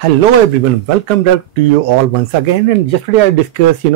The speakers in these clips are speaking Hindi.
Hello everyone, welcome back to you all once again. And yesterday I discussed,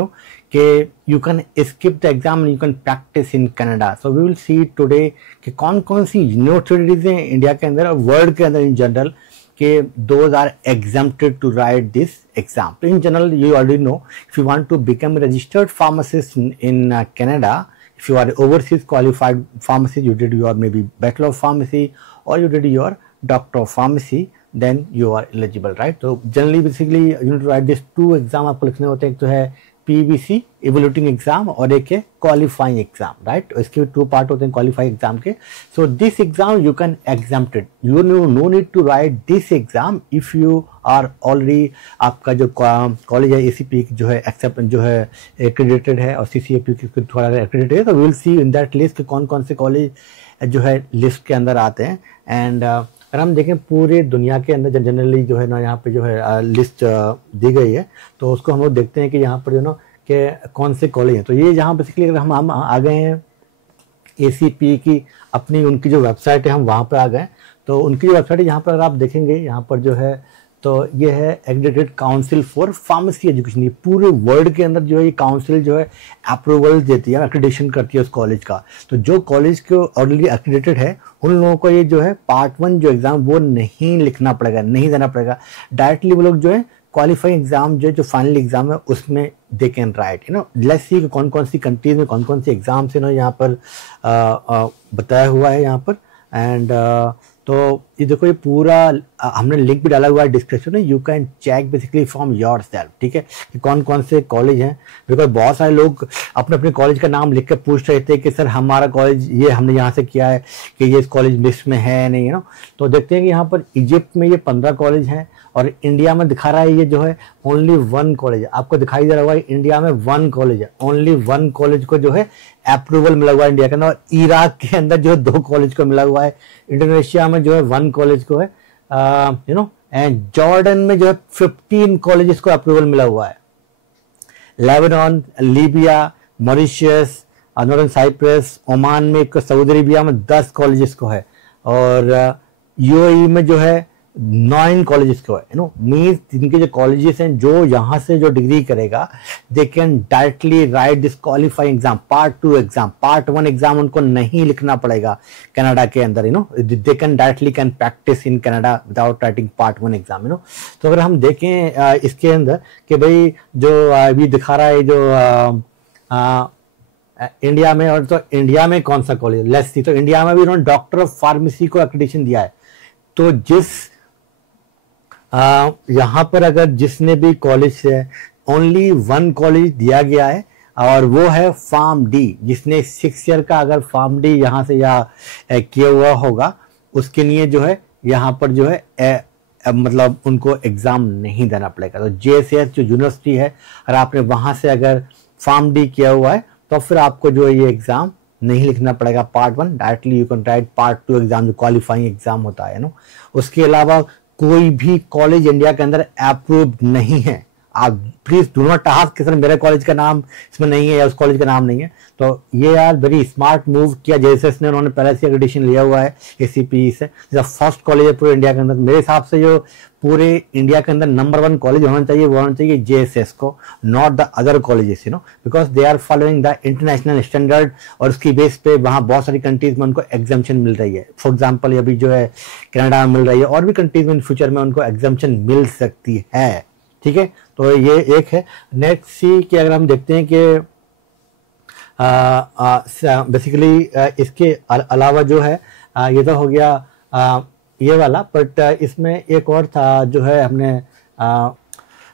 कि you can skip the exam and you can practice in Canada. So we will see today कि कौन कौन सी यूनिवर्सिटीज हैं इंडिया के अंदर और वर्ल्ड के अंदर इन जनरल कि those are exempted to write this exam. So in general, you already know if you want to become a registered pharmacist in Canada, if you are overseas qualified pharmacist, you did your maybe Bachelor of Pharmacy or you did your Doctor of Pharmacy, then you are eligible, right? So generally basically you need to write these two exam आपको लिखने होते हैं, एक तो है PVC evaluating exam और एक है qualifying exam, right? इसके two part होते हैं qualifying exam के. So this exam you can exempt it. You no need to write this exam if you are already आपका जो कॉलेज है ACP जो है एक्सेप्ट जो है accredited है और CCAP की थोड़ा accredited है. तो we will see in that list कि कौन कौन से कॉलेज जो है लिस्ट के अंदर आते हैं. एंड अगर हम देखें पूरे दुनिया के अंदर जनरली जो है ना यहाँ पे जो है लिस्ट दी गई है, तो उसको हम लोग देखते हैं कि यहाँ पर जो ना कि कौन से कॉलेज हैं. तो ये जहाँ बेसिकली अगर हम आ गए हैं ACP की अपनी उनकी जो वेबसाइट है, हम वहाँ पर आ गए. तो उनकी जो वेबसाइट है यहाँ पर अगर आप देखेंगे यहाँ पर जो है तो ये है accredited council for pharmacy education. ये पूरे वर्ल्ड के अंदर जो है ये काउंसिल जो है अप्रूवल देती है, एक्रेडिटेशन करती है उस कॉलेज का. तो जो कॉलेज को ऑलरेडी एक्रेडिटेड है उन लोगों को ये जो है पार्ट 1 जो एग्ज़ाम वो नहीं लिखना पड़ेगा, नहीं देना पड़ेगा. डायरेक्टली वो लोग जो है क्वालिफाइंग एग्जाम जो फाइनल एग्जाम है उसमें they can write. Let's see कौन कौन सी कंट्रीज में कौन कौन सी एग्जाम्स है यहाँ पर बताया हुआ है यहाँ पर. एंड तो ये देखो ये पूरा हमने लिंक भी डाला हुआ है डिस्क्रिप्शन में. You can check basically from your self, ठीक है, कि कौन कौन से कॉलेज हैं. बिकॉज बहुत सारे लोग अपने अपने कॉलेज का नाम लिख के पूछ रहे थे कि सर हमारा कॉलेज ये हमने यहाँ से किया है कि ये इस कॉलेज लिस्ट में है नहीं, तो देखते हैं कि यहाँ पर इजिप्ट में ये 15 कॉलेज हैं और इंडिया में दिखा रहा है ये जो है ओनली 1 कॉलेज है. आपको दिखाई दे रहा होगा इंडिया में 1 कॉलेज है, ओनली 1 कॉलेज को जो है अप्रूवल मिला हुआ है इंडिया के अंदर. और इराक के अंदर जो है 2 कॉलेज को मिला हुआ है. इंडोनेशिया में जो है 1 कॉलेज को है एंड जॉर्डन में जो है 15 कॉलेज को अप्रूवल मिला हुआ है. Lebanon, Libya, Mauritius, Northern Cyprus, Oman में, सऊदी अरेबिया में 10 कॉलेजेस को है. और UAE में जो है 9 कॉलेजेस को है. मीन्स जिनके जो कॉलेजेस हैं जो यहाँ से जो डिग्री करेगा they can directly right this qualifying exam, part 2 exam. Part 1 exam उनको नहीं लिखना पड़ेगा कनाडा के अंदर. They can directly can practice in Canada without writing part 1 exam. तो अगर हम देखें इसके अंदर कि भाई जो अभी दिखा रहा है जो इंडिया में, और तो इंडिया में कौन सा कॉलेज, लेट्स सी. तो इंडिया में भी उन्होंने डॉक्टर ऑफ फार्मेसी को एक्रेडिटेशन दिया है. तो जिस यहाँ पर अगर जिसने भी कॉलेज से ओनली 1 कॉलेज दिया गया है और वो है फार्म डी, जिसने 6 ईयर का अगर फार्म डी यहाँ से या किया हुआ होगा उसके लिए जो है यहाँ पर जो है मतलब उनको एग्जाम नहीं देना पड़ेगा. तो JSS जो यूनिवर्सिटी है और आपने वहाँ से अगर फार्म डी किया हुआ है तो फिर आपको जो है ये एग्जाम नहीं लिखना पड़ेगा part 1. Directly you can right part 2 exam जो क्वालिफाइंग एग्जाम होता है. उसके अलावा कोई भी कॉलेज इंडिया के अंदर अप्रूव्ड नहीं है. आप प्लीज डू नॉट आस्क कि सर मेरे कॉलेज का नाम इसमें नहीं है या उस कॉलेज का नाम नहीं है. तो ये यार वेरी स्मार्ट मूव किया JSS ने. उन्होंने पहले से एक्रेडिटेशन लिया हुआ है ACP से. फर्स्ट कॉलेज है पूरे इंडिया के अंदर. मेरे हिसाब से जो पूरे इंडिया के अंदर नंबर 1 कॉलेज होना चाहिए वो होना चाहिए JSS को, not the other colleges, because they are following the international standard. और उसकी बेस पे वहाँ बहुत सारी कंट्रीज में उनको एग्जाम्पशन मिल रही है. फॉर एग्जाम्पल अभी जो है कनाडा में मिल रही है और भी कंट्रीज में फ्यूचर में उनको एग्जाम्पशन मिल सकती है. ठीक है, तो ये एक है. नेक्स्ट सी कि अगर हम देखते हैं कि बेसिकली इसके अलावा जो है ये तो हो गया ये वाला, बट इसमें एक और था जो है हमने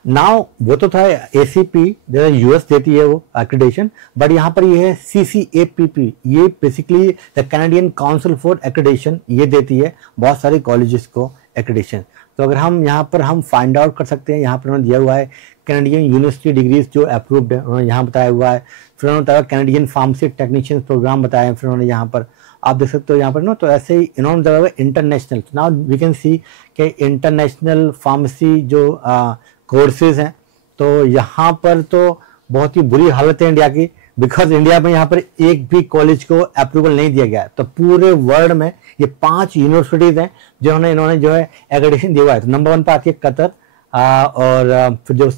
नाउ वो तो था ACP US देती है वो एक्रेडिटेशन, बट यहाँ पर ये है CCAPP. ये basically the Canadian council for accreditation, ये देती है बहुत सारे कॉलेजेस को एक्रेडिटेशन. तो अगर हम यहाँ पर हम फाइंड आउट कर सकते हैं, यहाँ पर उन्होंने दिया हुआ है कैनेडियन यूनिवर्सिटी डिग्रीज जो अप्रूव्ड है, उन्होंने यहाँ बताया हुआ है. फिर उन्होंने बताया कैनेडियन फार्मेसी टेक्नीशियन प्रोग्राम बताया. फिर उन्होंने यहाँ पर आप देख सकते हो यहाँ पर तो ऐसे ही इन्होंने बताया हुआ international. Now we can see कि इंटरनेशनल फार्मेसी जो कोर्सेज हैं तो यहाँ पर तो बहुत ही बुरी हालत है इंडिया की. बिकॉज इंडिया में यहाँ पर एक भी कॉलेज को अप्रूवल नहीं दिया गया है. तो पूरे वर्ल्ड में ये 5 यूनिवर्सिटीज हैं जिन्होंने इन्होंने जो है एक्रेडिटेशन दिया हुआ है. तो नंबर 1 पर आती है कतर, और फिर जो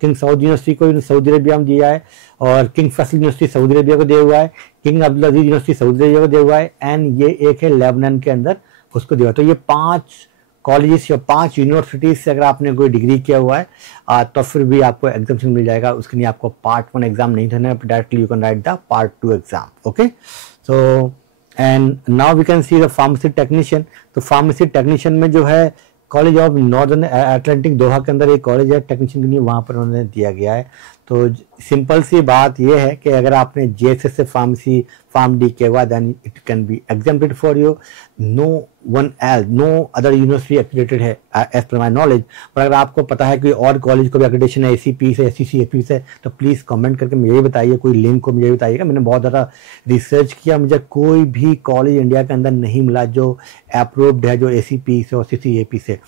किंग सऊद यूनिवर्सिटी को सऊदी अरेबिया में दिया है, और King Faisal university Saudi Arabia को दिया हुआ है, किंग अब्दुल अजीज यूनिवर्सिटी सऊदी अरेबिया को दिया हुआ है, एंड ये एक है लेबनान के अंदर उसको दिया हुआ। तो ये 5 कॉलेजेस या 5 यूनिवर्सिटीज से अगर आपने कोई डिग्री किया हुआ है तो फिर भी आपको एग्जामेशन मिल जाएगा। उसके लिए आपको पार्ट 1 एग्जाम नहीं देना है, directly you can write the part 2 exam. Okay, so and now we can see the pharmacy technician. तो फार्मेसी टेक्नीशियन में जो है college of Northern Atlantic Doha के अंदर एक कॉलेज है टेक्नीशियन के लिए, वहाँ पर उन्होंने दिया गया है। तो सिंपल सी बात यह है कि अगर आपने JSS से फार्मेसी फार्म डी किया हुआ then it can be exempted for you. No one else, no other university accredited है एज पर माई नॉलेज। पर अगर आपको पता है कि और कॉलेज को भी एक्रेडिटेशन है, ACP से, SCCAP से, तो प्लीज़ कमेंट करके मुझे बताइए, कोई लिंक को मुझे बताइएगा। मैंने बहुत ज़्यादा रिसर्च किया, मुझे कोई भी कॉलेज इंडिया के अंदर नहीं मिला जो अप्रूव्ड है, जो ACP से और CCAP से।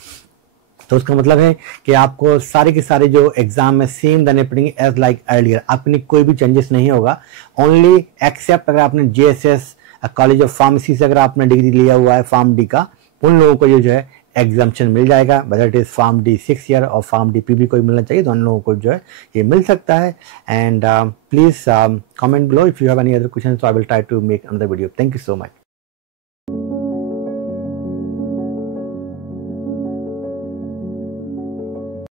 तो उसका मतलब है कि आपको सारे के सारे जो एग्जाम है सेम देने पड़ेंगे एज लाइक अर्लियर, अपनी कोई भी चेंजेस नहीं होगा। ओनली एक्सेप्ट अगर आपने JSS कॉलेज ऑफ फार्मेसी से अगर आपने डिग्री लिया हुआ है फार्म डी का, उन लोगों को जो है एग्जाम्पशन मिल जाएगा, whether it is pharm D 6 year और फार्म डी PB कोई मिलना चाहिए, तो उन लोगों को जो है ये मिल सकता है। And please comment below if you have any other question, so I will try to make another video. Thank you so much.